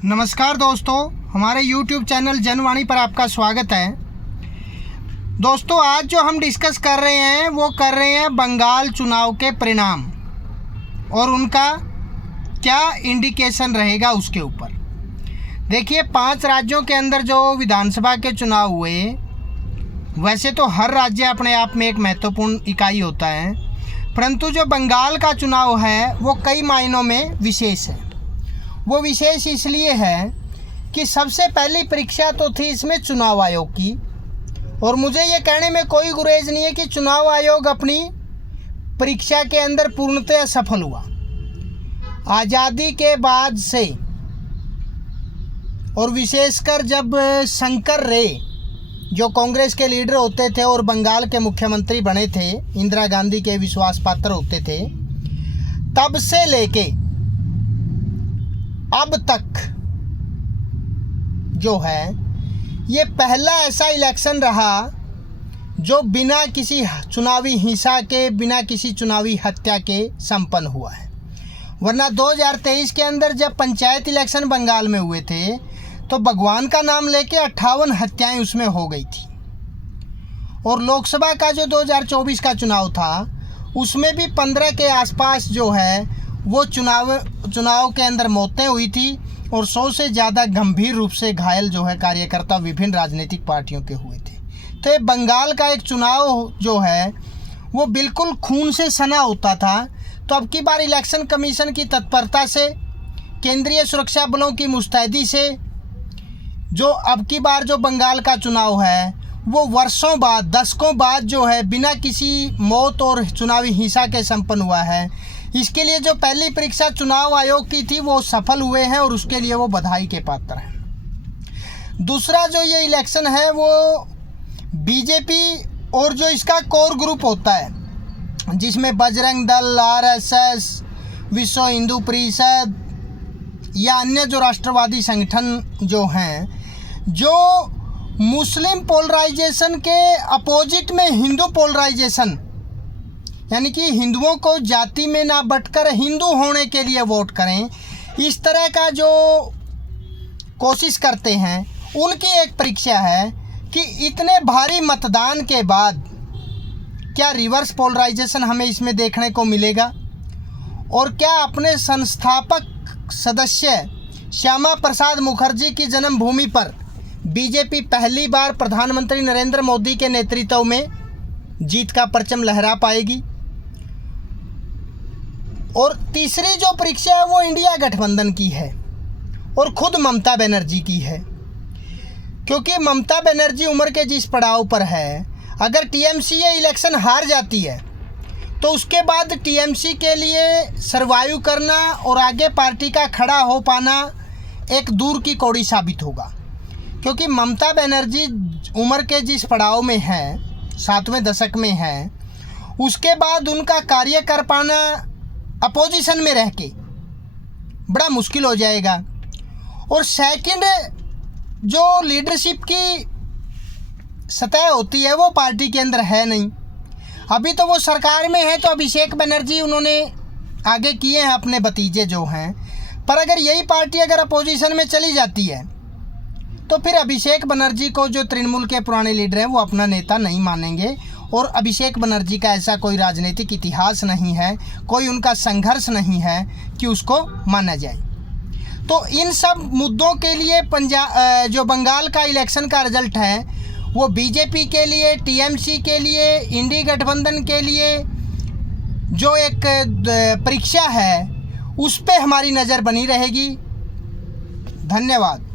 नमस्कार दोस्तों, हमारे YouTube चैनल जनवाणी पर आपका स्वागत है। दोस्तों, आज जो हम डिस्कस कर रहे हैं वो कर रहे हैं बंगाल चुनाव के परिणाम और उनका क्या इंडिकेशन रहेगा उसके ऊपर। देखिए, 5 राज्यों के अंदर जो विधानसभा के चुनाव हुए, वैसे तो हर राज्य अपने आप में एक महत्वपूर्ण इकाई होता है, परंतु जो बंगाल का चुनाव है वो कई मायनों में विशेष है। वो विशेष इसलिए है कि सबसे पहली परीक्षा तो थी इसमें चुनाव आयोग की, और मुझे ये कहने में कोई गुरेज नहीं है कि चुनाव आयोग अपनी परीक्षा के अंदर पूर्णतः सफल हुआ। आज़ादी के बाद से, और विशेषकर जब शंकर रे जो कांग्रेस के लीडर होते थे और बंगाल के मुख्यमंत्री बने थे, इंदिरा गांधी के विश्वास पात्र होते थे, तब से लेके अब तक जो है ये पहला ऐसा इलेक्शन रहा जो बिना किसी चुनावी हिंसा के, बिना किसी चुनावी हत्या के संपन्न हुआ है। वरना 2023 के अंदर जब पंचायत इलेक्शन बंगाल में हुए थे तो भगवान का नाम लेके 58 हत्याएं उसमें हो गई थी, और लोकसभा का जो 2024 का चुनाव था उसमें भी 15 के आसपास जो है वो चुनाव के अंदर मौतें हुई थी, और 100 से ज़्यादा गंभीर रूप से घायल जो है कार्यकर्ता विभिन्न राजनीतिक पार्टियों के हुए थे। तो ये बंगाल का एक चुनाव जो है वो बिल्कुल खून से सना होता था। तो अब की बार इलेक्शन कमीशन की तत्परता से, केंद्रीय सुरक्षा बलों की मुस्तैदी से, जो अब की बार जो बंगाल का चुनाव है वो वर्षों बाद, दशकों बाद जो है बिना किसी मौत और चुनावी हिंसा के संपन्न हुआ है। इसके लिए जो पहली परीक्षा चुनाव आयोग की थी वो सफल हुए हैं और उसके लिए वो बधाई के पात्र हैं। दूसरा जो ये इलेक्शन है वो बीजेपी और जो इसका कोर ग्रुप होता है, जिसमें बजरंग दल, आरएसएस, विश्व हिंदू परिषद या अन्य जो राष्ट्रवादी संगठन जो हैं, जो मुस्लिम पोलराइजेशन के अपोजिट में हिंदू पोलराइजेशन, यानी कि हिंदुओं को जाति में ना बंटकर हिंदू होने के लिए वोट करें, इस तरह का जो कोशिश करते हैं, उनकी एक परीक्षा है कि इतने भारी मतदान के बाद क्या रिवर्स पोलराइजेशन हमें इसमें देखने को मिलेगा, और क्या अपने संस्थापक सदस्य श्यामा प्रसाद मुखर्जी की जन्मभूमि पर बीजेपी पहली बार प्रधानमंत्री नरेंद्र मोदी के नेतृत्व में जीत का परचम लहरा पाएगी। और तीसरी जो परीक्षा है वो इंडिया गठबंधन की है और खुद ममता बनर्जी की है, क्योंकि ममता बनर्जी उम्र के जिस पड़ाव पर है, अगर टीएमसी ये इलेक्शन हार जाती है तो उसके बाद टीएमसी के लिए सरवाइव करना और आगे पार्टी का खड़ा हो पाना एक दूर की कौड़ी साबित होगा। क्योंकि ममता बनर्जी उम्र के जिस पड़ाव में है, 7वें दशक में है, उसके बाद उनका कार्य कर पाना अपोजिशन में रह के बड़ा मुश्किल हो जाएगा। और सेकंड, जो लीडरशिप की सतह होती है वो पार्टी के अंदर है नहीं। अभी तो वो सरकार में है तो अभिषेक बनर्जी उन्होंने आगे किए हैं अपने भतीजे जो हैं, पर अगर यही पार्टी अगर अपोजिशन में चली जाती है तो फिर अभिषेक बनर्जी को, जो तृणमूल के पुराने लीडर हैं, वो अपना नेता नहीं मानेंगे। और अभिषेक बनर्जी का ऐसा कोई राजनीतिक इतिहास नहीं है, कोई उनका संघर्ष नहीं है कि उसको माना जाए। तो इन सब मुद्दों के लिए जो बंगाल का इलेक्शन का रिजल्ट है वो बीजेपी के लिए, टीएमसी के लिए, इंडी गठबंधन के लिए जो एक परीक्षा है उस पे हमारी नज़र बनी रहेगी। धन्यवाद।